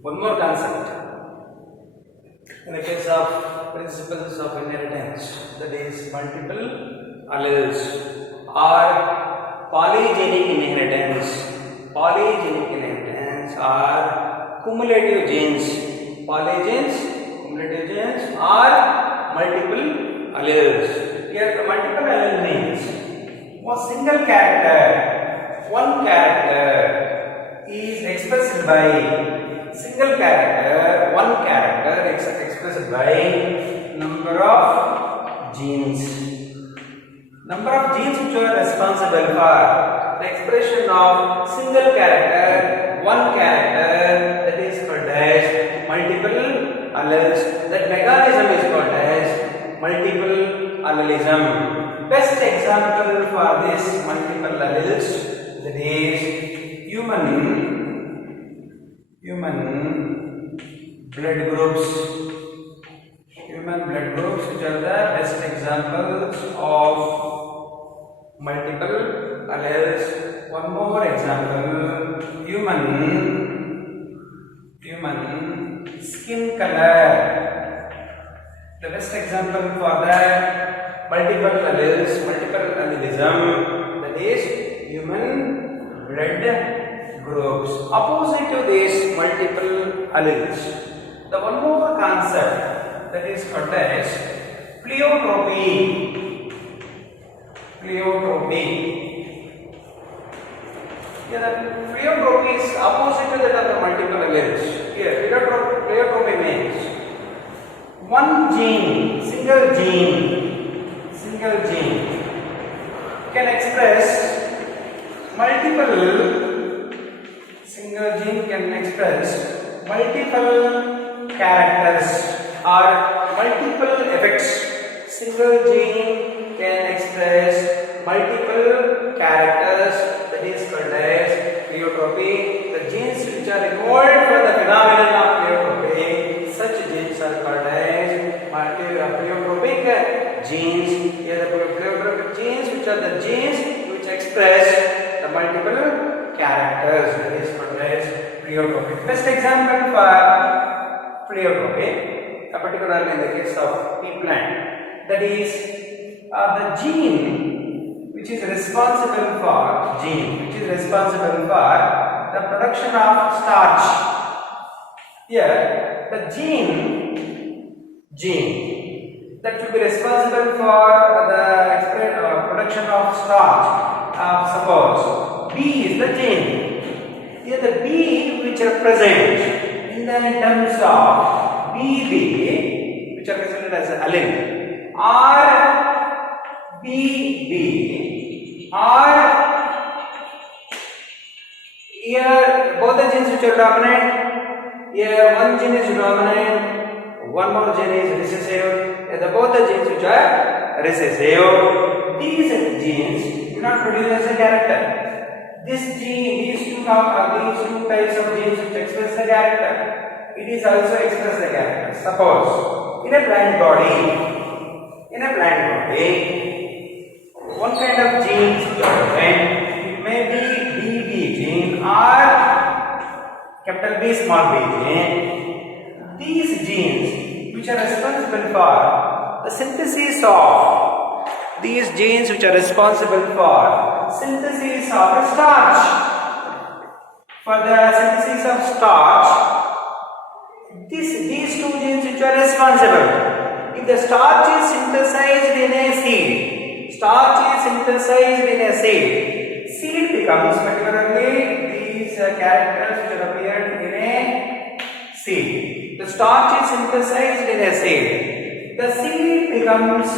One more concept. In the case of principles of inheritance, that is multiple alleles or polygenic inheritance. Polygenic inheritance or cumulative genes. Polygenes, cumulative genes or multiple alleles. Here the multiple allele means one single character, one character is expressed by single character, one character is expressed by number of genes. Number of genes which are responsible for the expression of single character, one character, that is called as multiple alleles. That mechanism is called as multiple allelism. Best example for this multiple alleles, that is human blood groups. Human blood groups, which are the best examples of multiple alleles. One more example, human skin color. The best example for that multiple alleles, multiple allelism, that is human blood groups. Opposite to these multiple alleles, the one more concept, that is called as pleiotropy. Here the pleiotropy is opposite to that of the multiple alleles. Here pleiotropy means one gene, single gene can express multiple, single gene can express multiple characters or multiple effects. Single gene can express multiple characters, that is called as pleiotropy. The genes which are involved for the phenomenon of pleiotropy, such genes are called as pleiotropic genes. Here the pleiotropic genes, which are the genes which express the multiple characters, that is called as pleiotropy. Best example for pleiotropy, particularly in the case of pea plant, that is the gene which is responsible for the production of starch. Here the gene that should be responsible for the production of starch, suppose B is the gene. Here the B which represent in terms of BB, which are represented as allele, or BB, or here both the genes which are dominant. Here one gene is dominant, one more gene is recessive. Here both the genes which are recessive. These genes do not produce as a character. These two types of genes which express the character, it is also express the character. Suppose in a plant body, one kind of gene is present. It may be BB gene or capital B small b gene. These genes which are responsible for the synthesis of starch. For the synthesis of starch, these two genes which are responsible. If the starch is synthesized in a seed, seed becomes, particularly these characters which have appeared in a seed. The starch is synthesized in a seed. The seed becomes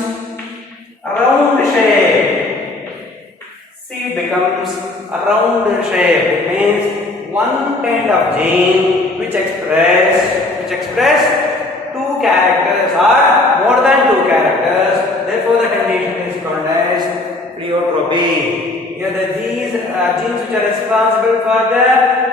a round shape. It means one kind of gene which express two characters or more than two characters. Therefore, the condition is called as pleiotropy. Here these genes which are responsible for the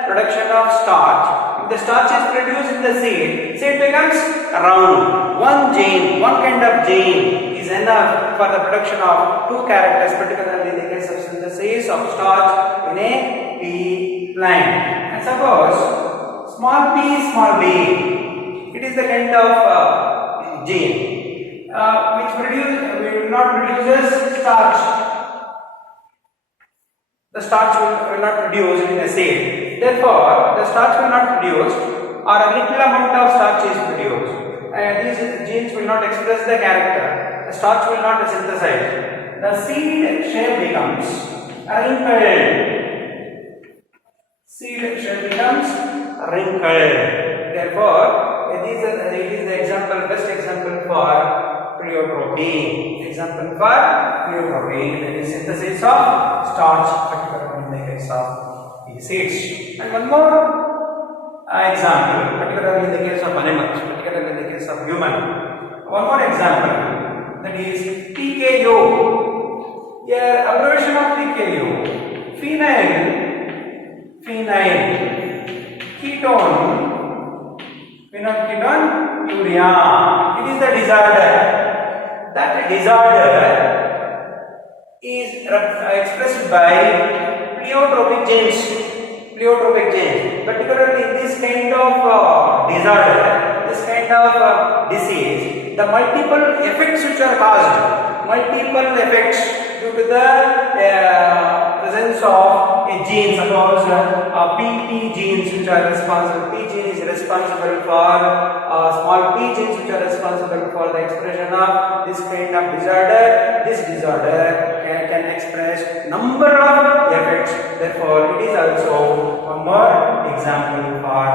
production of starch. If the starch is produced in the seed becomes round. One kind of gene is enough for the production of two characters, particularly in the case of synthesis of starch in a pea plant. And suppose small p, small b. It is the kind of gene which will not produces starch. The starch will not produce in a seed. Therefore, the starch will not produce, or a little amount of starch is produced. These genes will not express the character. The starch will not synthesize. The seed shape becomes wrinkled. Seed shape becomes wrinkled. Therefore, it is the example, best example for pleiotropy. Example for pleiotropy, that is synthesis of starch, particularly in the case of these seeds. And one more example, particularly in the case of animals, particularly in the case of human. One more example, that is PKU. Here, abbreviation of PKU, phenyl ketone urea. It is the disorder. That disorder is expressed by pleiotropic genes. Particularly in this kind of disorder, this kind of disease, the multiple effects which are caused, due to the presence of a gene, suppose PP genes which are responsible, P gene is responsible for small p genes which are responsible for the expression of this kind of disorder. This disorder can express number of effects. Therefore, it is also one more example for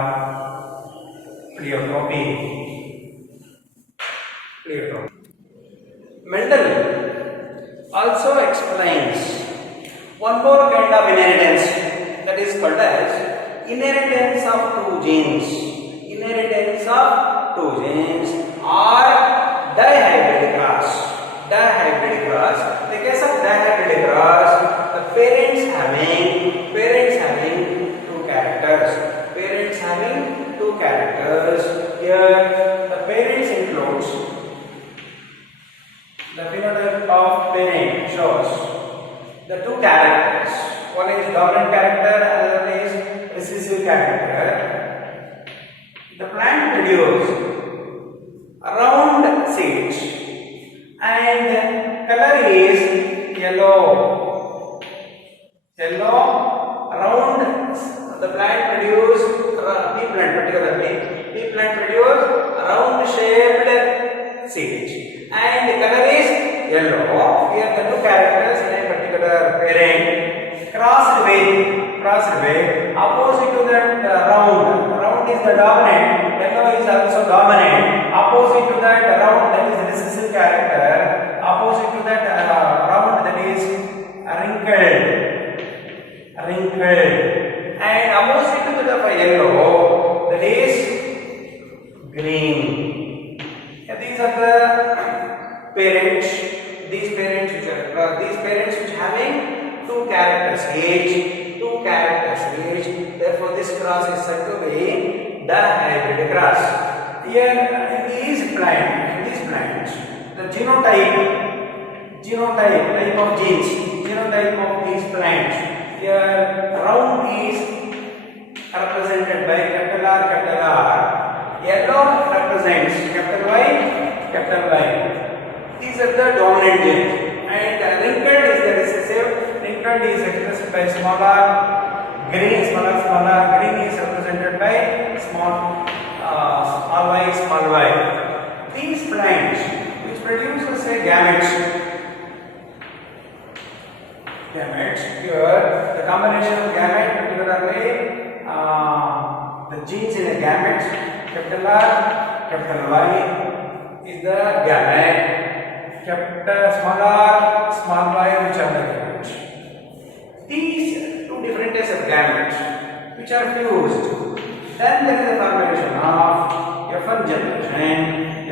pleiotropy. Mendel also explains one more kind of inheritance, that is called as inheritance of two genes. Inheritance of two genes or dihybrid cross. In the case of dihybrid cross, the parents having two characters. Here, the parents includes the phenotype of parent shows the two characters. One is dominant character, another is recessive character. The plant produces round seeds and color is yellow. Round. The plant produces pea plant produce round shaped seeds and color is yellow. Here the two characters in a particular parent crossed with opposite to that round is the dominant, yellow is also dominant. Opposite to that round, that is recessive character. Opposite to that round, that is wrinkled. And opposite to the yellow, that is green. These are the parents. These parents which having two characters each. Therefore, this cross is said to be the hybrid cross. Here, in these plants, the genotype of genes, genotype of these plants. Here, round is represented by capital R. Yellow represents capital Y. These are the dominant genes, and wrinkled is the recessive. Wrinkled is expressed by small r. Green is represented by small y. These plants which produce say gametes. Here the combination of gamete, particularly the genes in a gamete, capital R, capital Y is the gamete, capital small r, small y which are the gametes. These two different types of gametes which are fused, then there is a formation of F1 generation,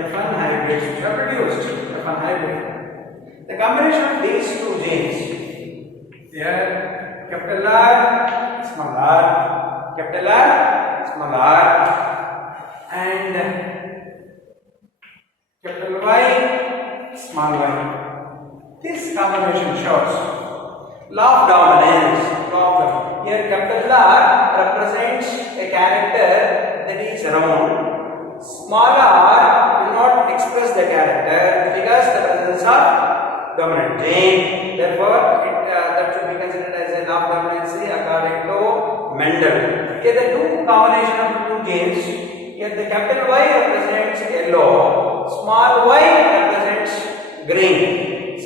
F1 hybrids which are produced, F1 hybrid. The combination of these two genes, here capital R, small r, capital R, small r, and capital Y, small y. This combination shows law of dominance problem. Here capital R represents a character round, smaller will not express the character because the presence of dominant gene. Therefore, that should be considered as a law of dominancy according to Mendel. Here the two combination of two genes. Here the capital Y represents yellow, small y represents green.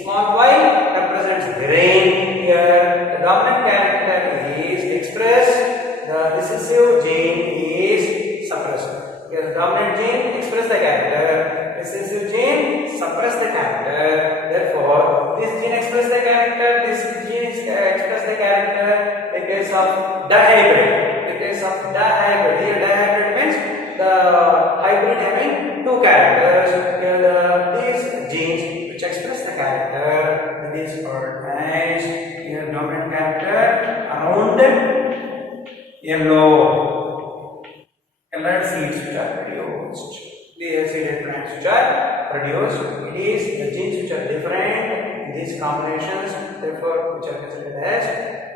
Small y represents green. Here the dominant character is expressed. The recessive gene is suppressed. Here the dominant gene express the character. Recessive gene suppress the character. Therefore, this gene express the character. This gene express the character. In case of dihybrid. In case of dihybrid. Here dihybrid means the hybrid having two characters. Here these genes which express the character, these are as here dominant character around yellow colored seeds which are produced. The seeded plants which are produced. It is the genes which are different in these combinations, therefore which are considered as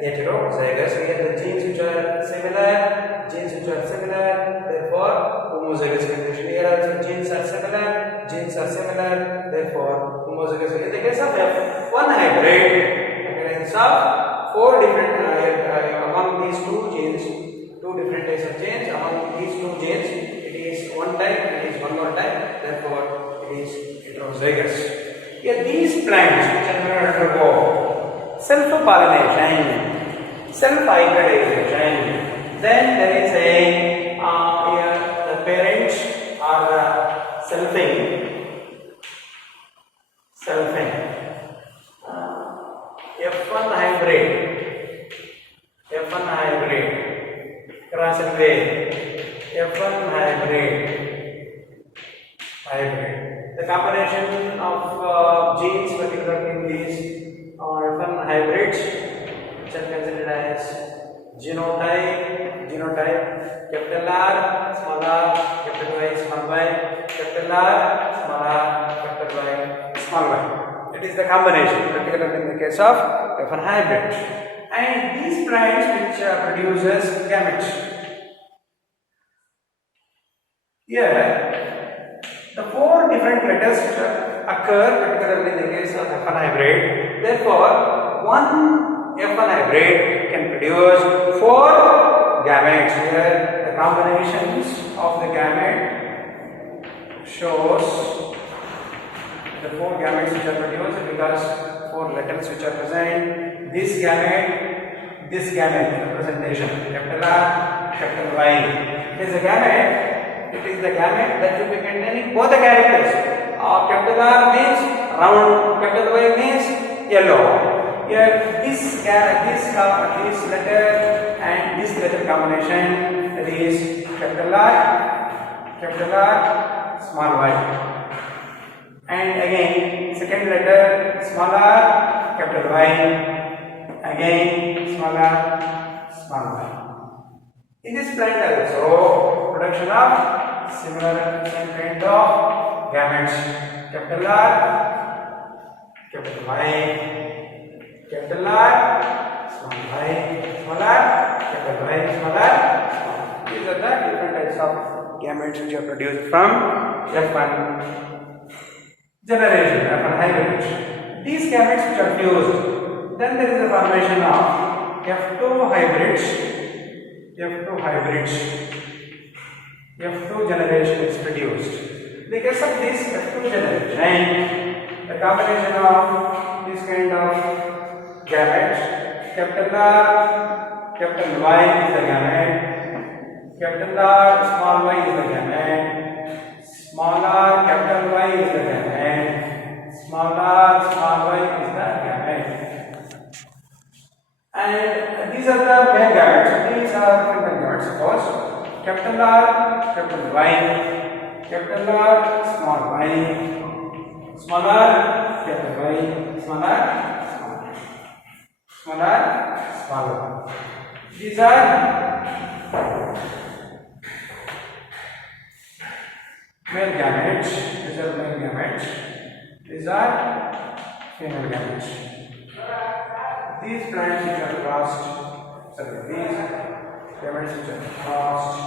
heterozygous. Here the genes which are similar, therefore homozygous condition. Here also genes are similar, therefore homozygous. In the case of F1 hybrid, appearance of four different among these two genes, two different types of genes. Among these two genes, it is one type, it is one more type, therefore it is heterozygous. Here these plants which are undergo self-pollination, self-hybridization, then there is a here the parents are selfing. F1 hybrid, F1 hybrid. The combination of genes particularly in these F1 hybrids which are considered as genotype, capital R, small r, capital Y, small y, capital R, small r, capital Y, small y. It is the combination, particularly in the case of F1 hybrid. And these plants which produces gametes. Here, the four different letters occur, particularly in the case of F1 hybrid. Therefore, one F1 hybrid can produce four gametes. Here, the combinations of the gamete shows the four gametes which are produced because four letters which are present. This gamete representation, capital R, capital Y. It is a gamete. It is the gamete that will be containing both the characters. Capital R means round, capital Y means yellow. Here, this letter and this letter combination, that is capital R, small y. And again, second letter, small r, capital Y. Again, small r, small y. In this plant also, production of same kind of gametes. Capital R, capital Y, capital R, small y, small r, capital Y, small r, small. These are the different types of gametes which are produced from F1 generation, F1 hybrid. These gametes which are fused, then there is a formation of F2 hybrids. F2 generation is produced. Because of this F2 generation, the combination of this kind of gametes, capital R, capital Y is the gamete, capital R, small y is the gamete, small r, capital Y is the gamete, small r, small y is the gamete. And these are the main gametes. These are different gametes. Suppose capital R, capital Y, capital R, small y, small r, capital Y, small r, small r, small y. These are male gametes. These are male gametes. These are female gametes. These plants which are crossed, these gametes which are crossed,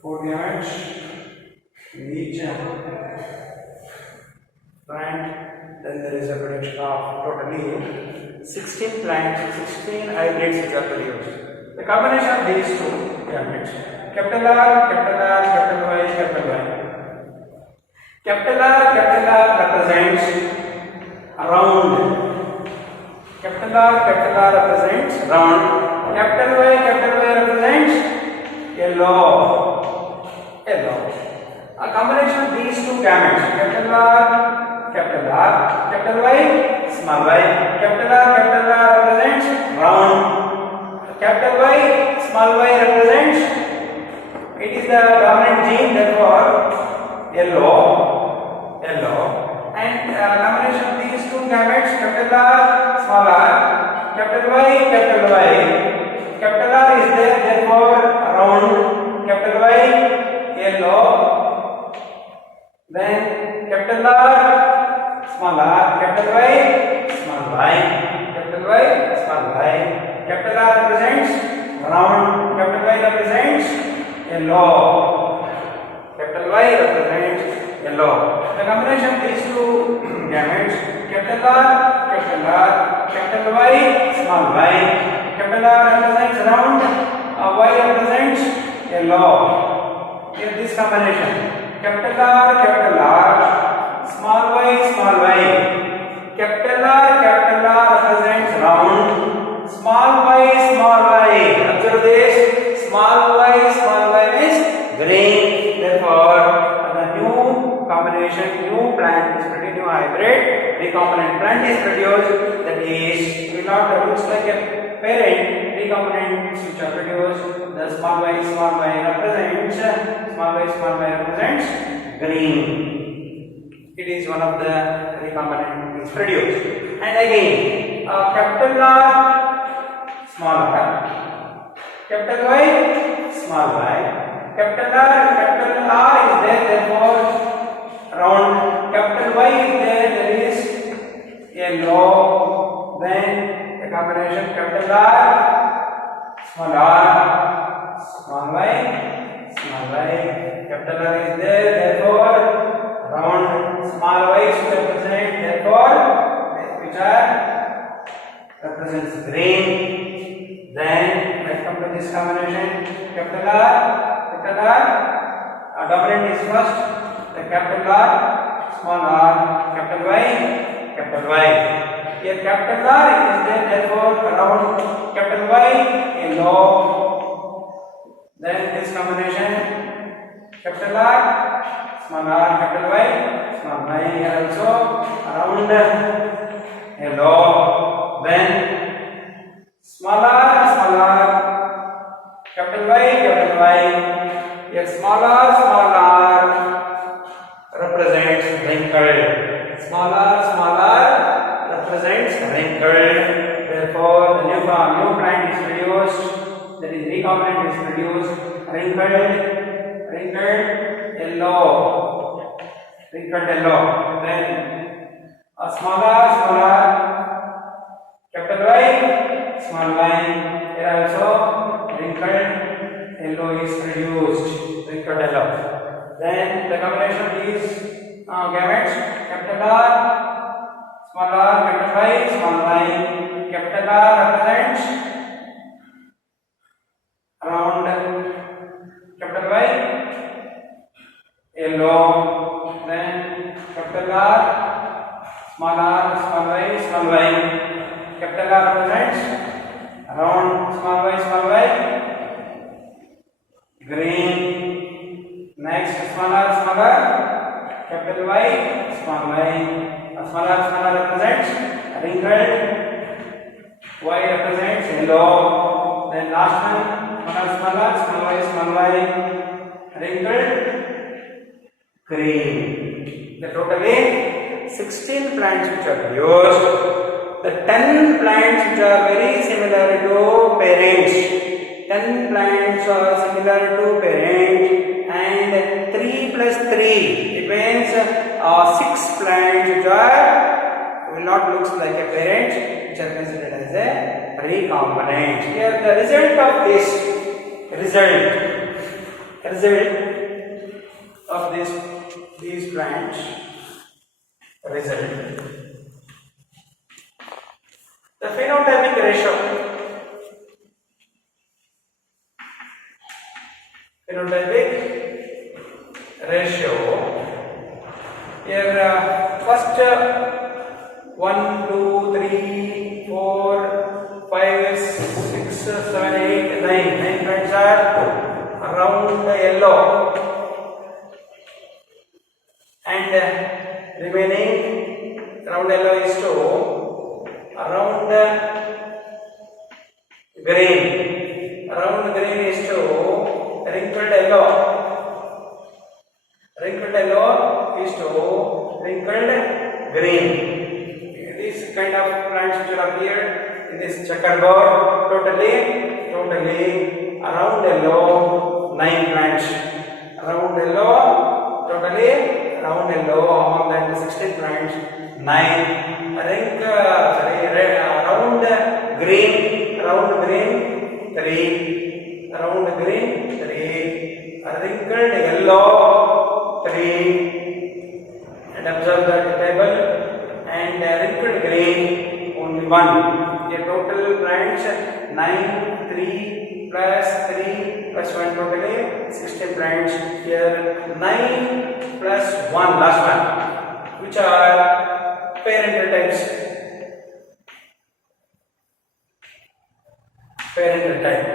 4 gametes in each plant. Then there is a production of totally 16 plants, 16 hybrids which are produced. The combination of these two gametes, capital R, capital R, capital Y, capital Y. Capital R represents round. Capital R represents round. Capital Y represents yellow. A combination of these two gametes, capital R, capital Y, small y. Capital R represents round. Capital Y, small y represents, it is the dominant gene, therefore yellow. And combination of these two gametes, capital R, small r, capital Y. Capital R is there, therefore round. Capital Y, yellow. Then capital R, small r, capital Y, small y. Capital Y, small y. Capital R represents round. Capital Y represents yellow. Capital Y represents yellow. The combination of these two gametes, capital R, capital Y, small y. Capital R represents round, Y represents yellow. Here this combination, capital R, small y. Capital R represents round, small y. Observe this, small y means green. Therefore, the new combination, new plant is produced, new hybrid recombinant plant is produced. That is, will not looks like a parent recombinants which are produced. The small y represents green. It is one of the recombinant is produced. And again, capital R, small r, capital Y, small y. Capital R is there, therefore round. Capital Y is there, there is yellow. Then the combination capital R, small y. Capital R is there, therefore round. Small y should represent, therefore which are represents green. Then let's come to this combination, capital R, dominant is first, the capital R, small r, capital Y. Here capital R is there, therefore around capital Y, yellow. Then this combination, capital R, capital Y, here also around yellow. Then small r, capital Y. Here small r represents wrinkled. Small r represents wrinkled. Therefore, the new plant is produced. That is, recombinant is produced. Wrinkled yellow. Then a small r, capital Y, small y. Here also wrinkled yellow is produced. Wrinkled yellow. Then the combination of these gametes, capital R, capital Y. Capital R represents round, capital Y, yellow. Then capital R, small y. Capital R represents round, small y, green. Next, small r, capital Y, small r represents wrinkled, Y represents yellow. Then last one, small y, wrinkled, green. The totally 16 plants which are produced. The 10 plants which are very similar to parents. 10 plants are similar to parent, and 3 plus 3, it means 6 plants which will not look like a parent, which are considered as a recombinant. Here the result of this result of these branch result, the phenotypic ratio here first 1 2 3 4 5 6 7 8 9 friends are around yellow and remaining around yellow is to around green. Around green is to wrinkled yellow. Wrinkled yellow is to wrinkled green. These kind of plants which will appear in this checkerboard totally around yellow 9 plants. Around yellow totally around yellow among that 16 plants 9. Around green 3. Around green 3. Wrinkled yellow 3. And observe the table. And wrinkled green only 1. The total plants 9, 3 plus 3 plus 1 totally 16 plants. Here 9 plus 1 last one, which are parental types. Parental type.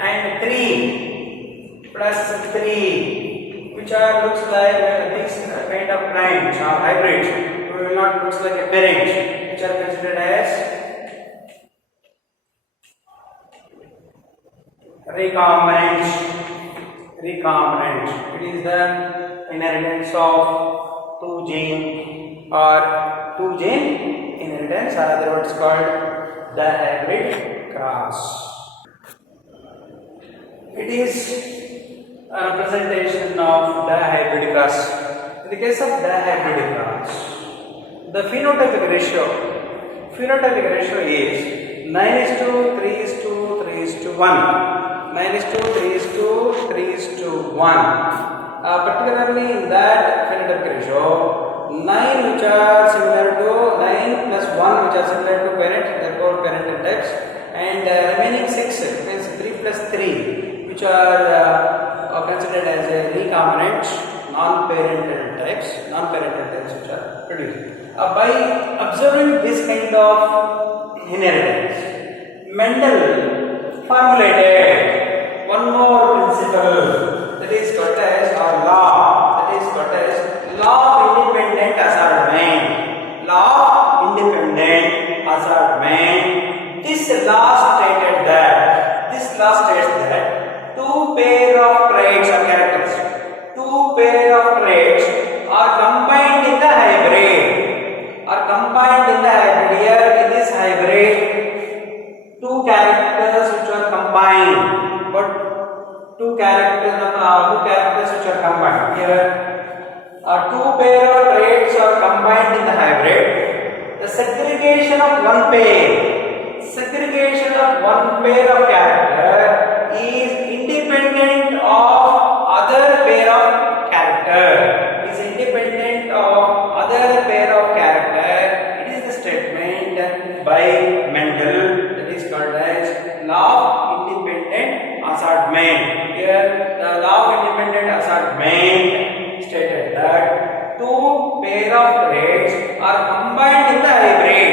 And 3 plus 3, which are looks like these kind of plants or hybrids. We will not looks like a parent, which are considered as recombinant. It is the inheritance of 2 gene or 2 gene inheritance, or otherwise called the hybrid cross. It is a representation of the hybrid cross. In the case of the hybrid cross, the phenotypic ratio is 9:3:3:1. 9:3:3:1. Particularly in that phenotypic ratio, 9 which are similar to 9 plus 1 which are similar to parent, therefore parental types, and remaining 6 means 3 plus 3 which are considered as a recombinant non-parental types which are produced. By observing this kind of inheritance, Mendel formulated one more principle, that is called as law of independent assortment. This law states that 2 pair of traits or characters, 2 pair of traits are combined in the hybrid. Here in this hybrid, 2 characters which are combined. But 2 characters which are combined. Here 2 pair of traits are combined in the hybrid. The segregation of one pair of character is independent of other pair of character. It is the statement by Mendel, that is called as law of independent assortment. Here the law of independent assortment stated that 2 pair of traits are combined in the hybrid.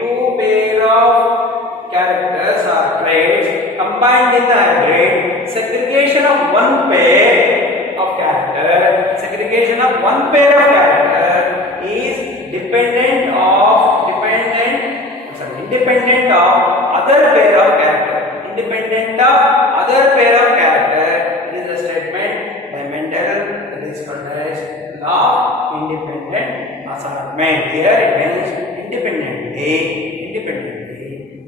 2 pair of characters or traits combined in the hybrid. Segregation of one pair of character is independent of other pair of character. It is a statement by Mendel, that is called as law of independent assortment. Here it means independently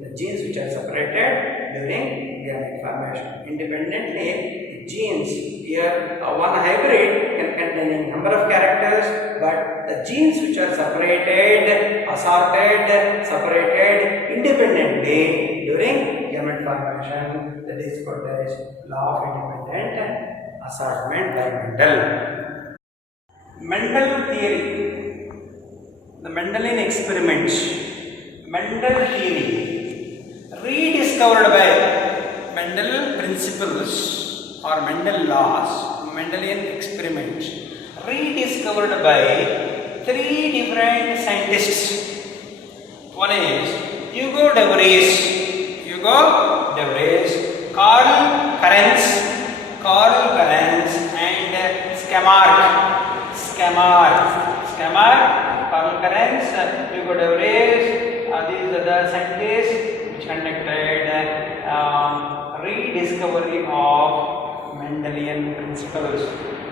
the genes which are separated during gamete formation. Independently the genes, here one hybrid can contain a number of characters, but the genes which are separated independently during gamete formation, that is called as law of independent assortment by Mendel. Mendel theory, the Mendelian experiment, Mendel theory, rediscovered by Mendel principles or Mendel laws, Mendelian experiment, rediscovered by 3 different scientists. One is Hugo de Vries, Carl Carens and Scammard, Carl Carens, Hugo de Vries. These are the scientists which conducted rediscovery of Mendelian principles.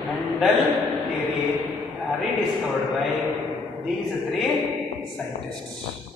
Mendel theory rediscovered by these 3 scientists.